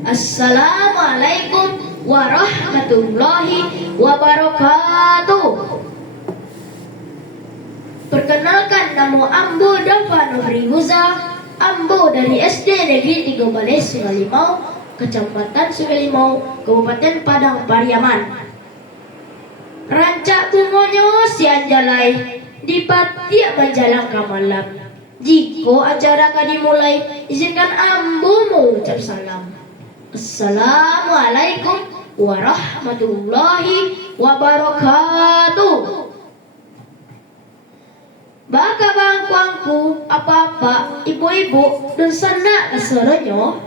Assalamualaikum warahmatullahi wabarakatuh. Perkenalkan, nama Ambo Dava Nofri Huza. Ambo dari SD Negeri 3 Balai Sungai Limau, Kecamatan Sungai Limau, Kabupaten Padang Pariaman. Rancak kumonyo si anjalai di patiak menjalankan malam. Jika acara akan dimulai, izinkan Ambo mengucap salam. Assalamualaikum warahmatullahi wabarakatuh. Baka bangkuangku, apa-apa, ibu-ibu dan sanak keseronyo,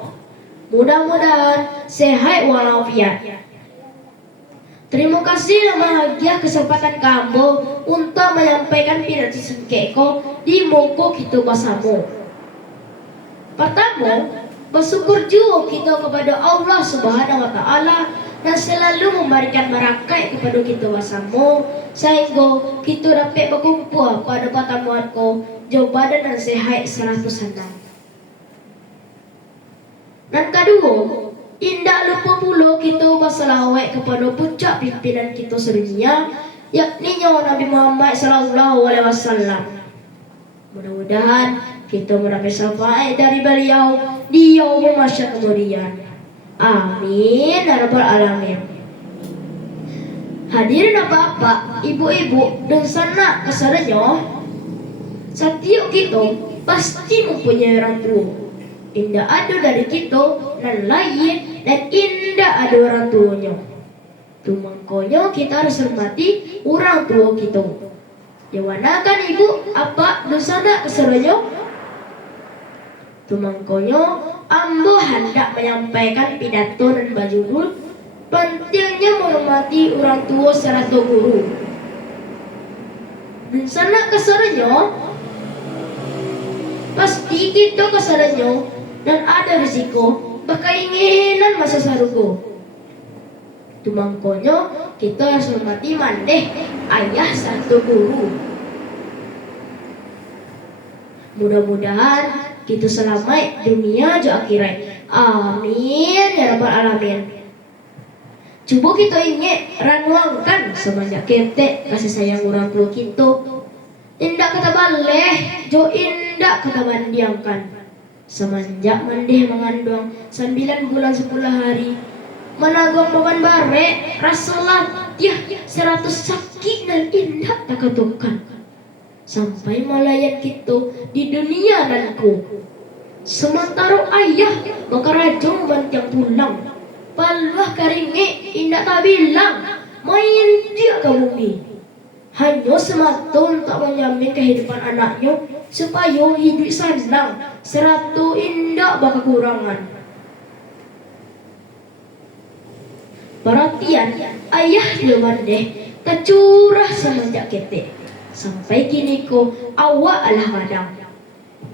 mudah-mudahan sehat walafiat. Terima kasih dan bahagia kesempatan kamu untuk menyampaikan pidato singkatku di muka kita bersama. Pertama, bersyukur juga kita kepada Allah Subhanahu wa Ta'ala dan selalu memberikan barakat kepada kita bersama sehingga kita dapat berkumpul pada pertemuanku jauh badan dan sehat 100%. Dan kedua, indah lupa pula kita berselawat kepada puncak pimpinan kita sedunia, yakni Nabi Muhammad SAW. Mudah-mudahan kita mendapat syafaat dari beliau di yaumul mahsyar kemudian. Amin ya rabbal alamin. Hadirin bapak, ibu-ibu dan sanak kesarannya, setiap kita pasti mempunyai orang tua. Indah ada dari kita dan lain, dan indah ada orang tuanya. Tu makanya kita harus hormati orang tua kita. Jawanakan ibu, apa dan sanak kesarannya? Tu makanya Ambo hendak menyampaikan pidato dan bajul pentingnya menghormati orang tua serta guru. Dan sanak kesarannya, pasti kita kesarannya dan ada risiko berkeinginan masa sarugo. Tu makanya kita harus hormati mandeh ayah satu guru. Mudah-mudahan kita selamat dunia dan akhirat. Amin ya rabbal alamin. Coba kita ingat ranuangkan sebanyak kita kasih sayang orang tua kita. Indah kata baleh, jo indah kata bandiangkan. Semenjak mandeh mengandung 9 bulan 10 hari, menanggung beban bare, rasa latih 100 sakit dan indah tak ketukan. Sampai melayan kita di dunia nanku. Sementara ayah maka raja membantiang pulang. Palah karingi indah tak bilang main dia ke bumi. Hanya semata untuk menjamin kehidupan anaknya supaya hidup senang serta indah bak kekurangan. Perhatian ayah dia mandeh kecurah semenjak ketek. Sampai kini ko awak alah madang.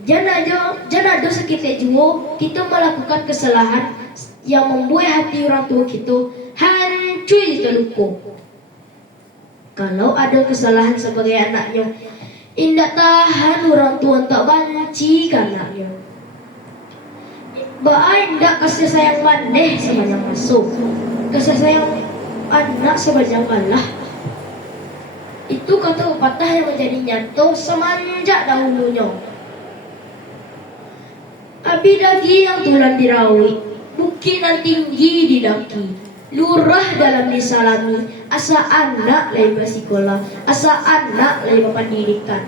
Jangan ada sekitar juga kita melakukan kesalahan yang membuat hati orang tua kita hancur terluka. Kalau ada kesalahan sebagai anaknya, indah tahan orang tua tak banci anaknya. Baik indah kasih sayang mandeh sebanyak masuk, kasih sayang anak sebanyak kalah. Itu kata pepatah yang menjadi nyata semenjak dahulunya. Abi lagi yang tulang dirawi, bukinan tinggi didaki, lurah dalam disalami, asa anak lai bersekolah, asa anak lai berpendidikan.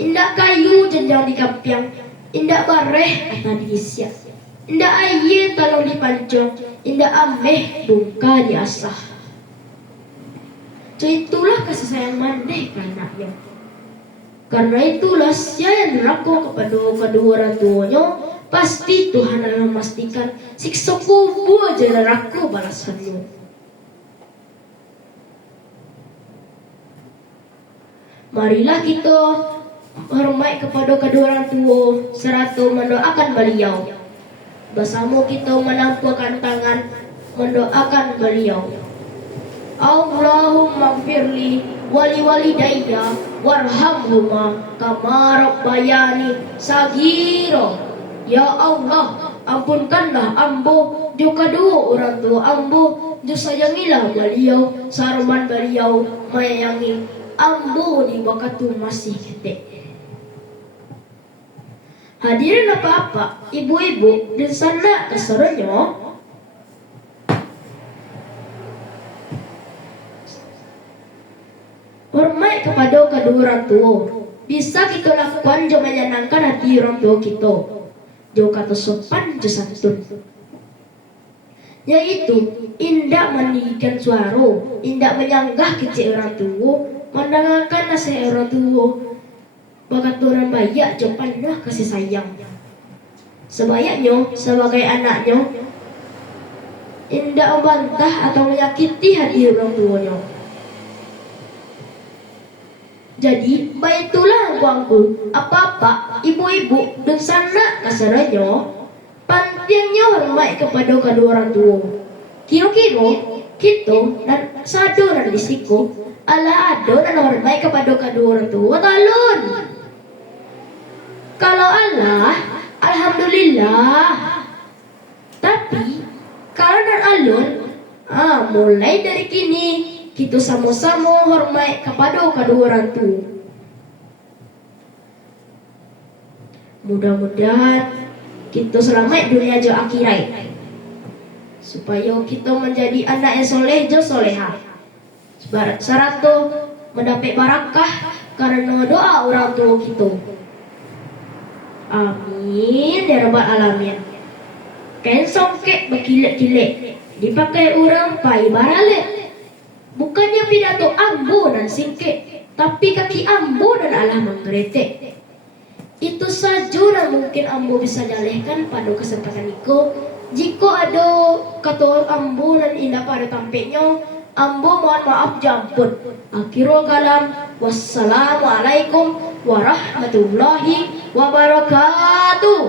Indah kayu jenjang di kampiang, indah bareh atau diisiak, indah air talong dipancong, indah ameh bungka diasah. Itulah kasih sayang mandeh ke anaknya. Karena itulah saya yang neraka kepada kedua orang tuanya, pasti Tuhan akan memastikan siksa kubur aja neraka balasannya. Marilah kita hormat kepada kedua orang tua serta mendoakan beliau. Bersama kita menampakkan tangan mendoakan beliau. Allahumma firli wali walidayya warhamhuma kama rabbayani saghira. Ya Allah, ampunkanlah ambo, jo kedua orang tua ambo, jo sayangilah beliau, saruman beliau menyayangi ambo di waktu masih ketek. Hadirin apa-apa, ibu-ibu dan sana keserunya, hormat kepada kedua orang tua. Bisa kita lakukan jo menyenangkan hati orang tua kita. Jo kata sopan jo santun. Yaitu indak meninggikan suara, indak menyanggah kecil orang tua, mendengarkan nasihat orang tua. Bakat orang bayak jo penuh kasih sayang. Sebayaknya sebagai anaknya indak membantah atau menyakiti hati orang tuanya. Jadi, baitulah guangku, apa-apa, ibu-ibu dan sana kasaranya, pentingnya hormat kepada kedua orang tua. Kira-kira kita dan sadar dan risiko ala ada dan hormat kepada kedua orang tua talun. Kalau Allah, alhamdulillah. Tapi kalau dan alun, mulai dari kini kita sama-sama hormat kepada kedua orang tua. Mudah-mudahan kita selamat dunia jo akhirat, supaya kita menjadi anak yang soleh jo soleha. Syarat mendapat barakah karena doa orang tua kita. Amin ya rabbal alamin. Kain songkek berkilat-kilat dipakai orang pai barale. Bukannya pidato ambo dan singkek, tapi kaki ambo dan Allah menggeretek. Itu saja yang mungkin ambo bisa jalehkan pada kesempatan itu. Jika ada kata ambo dan indah pada tampaknya, ambo mohon maaf jampun. Akhirul kalam, wassalamualaikum warahmatullahi wabarakatuh.